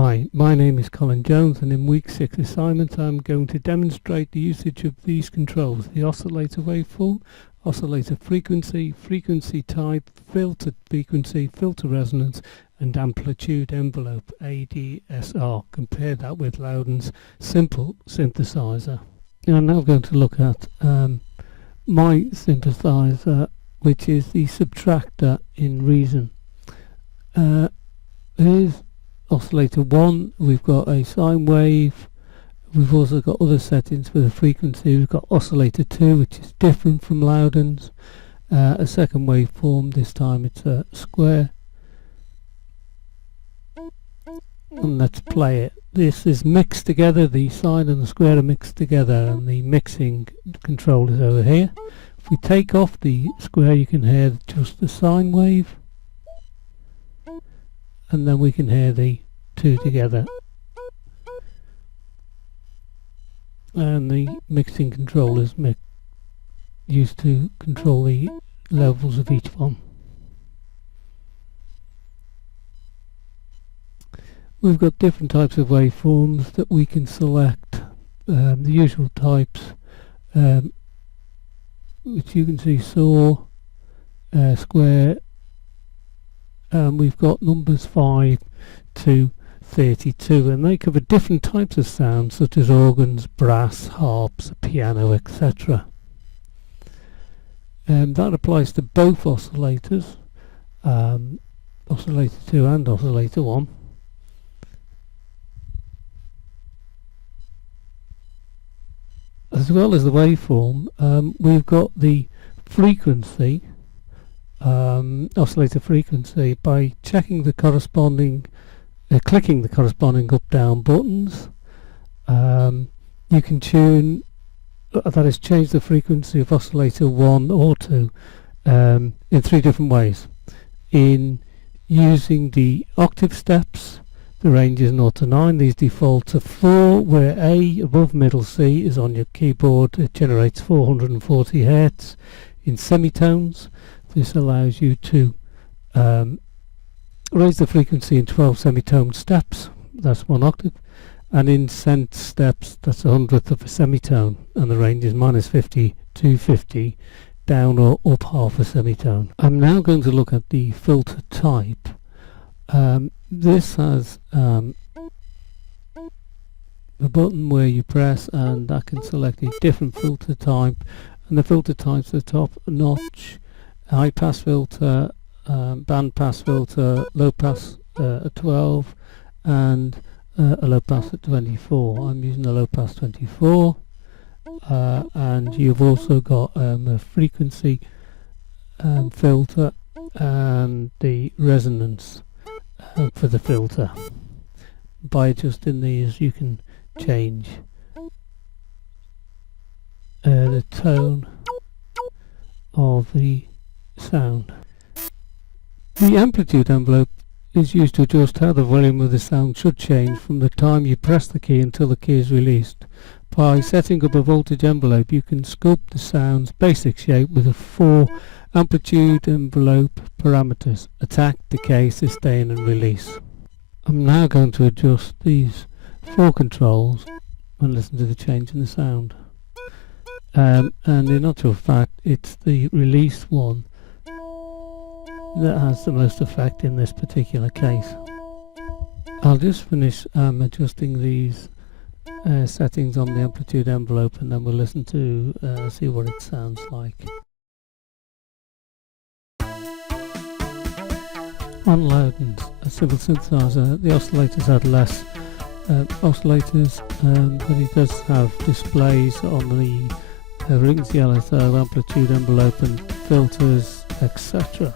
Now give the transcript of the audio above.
Hi, my name is Colin Jones, and in week 6 assignment I'm going to demonstrate the usage of these controls: the oscillator waveform, oscillator frequency, frequency type, filter frequency, filter resonance, and amplitude envelope ADSR. Compare that with Loudon's simple synthesizer. I'm now going to look at my synthesizer, which is the Subtractor in Reason. Here's oscillator 1, we've got a sine wave, we've also got other settings for the frequency. We've got oscillator 2, which is different from Loudon's, a second waveform, this time it's a square, and let's play it. This is mixed together, the sine and the square are mixed together, and the mixing control is over here. If we take off the square, you can hear just the sine wave, and then we can hear the two together, and the mixing control is used to control the levels of each one. We've got different types of waveforms that we can select, the usual types, which you can see: saw, square, and we've got numbers 5 to 32, and they cover different types of sounds such as organs, brass, harps, piano, etc. That applies to both oscillators, oscillator 2 and oscillator 1. As well as the waveform, we've got the frequency, oscillator frequency, by checking the corresponding, clicking the corresponding up-down buttons. You can tune, that is, change the frequency of oscillator 1 or 2 in 3 different ways. In using the octave steps, the range is 0 to 9. These default to 4, where A above middle C is on your keyboard. It generates 440 Hz. In semitones, this allows you to raise the frequency in 12 semitone steps, that's 1 octave, and in cent steps, that's 1/100th of a semitone, and the range is -50 to 50, down or up half a semitone. I'm now going to look at the filter type. This has a button where you press, and that can select a different filter type, and the filter types are top notch, high pass filter, band pass filter, low pass at 12, and a low pass at 24. I'm using the low pass 24, and you've also got a frequency filter and the resonance for the filter. By adjusting these, you can change the tone of the sound. The amplitude envelope is used to adjust how the volume of the sound should change from the time you press the key until the key is released. By setting up a voltage envelope, you can sculpt the sound's basic shape with 4 amplitude envelope parameters: attack, decay, sustain, and release. I'm now going to adjust these 4 controls and listen to the change in the sound. And in actual fact, it's the release one that has the most effect in this particular case. I'll just finish adjusting these settings on the amplitude envelope, and then we'll listen to see what it sounds like. On Loudon's simple synthesizer, the oscillators had less oscillators, but it does have displays on the frequency, LSO, amplitude envelope, and filters, etc.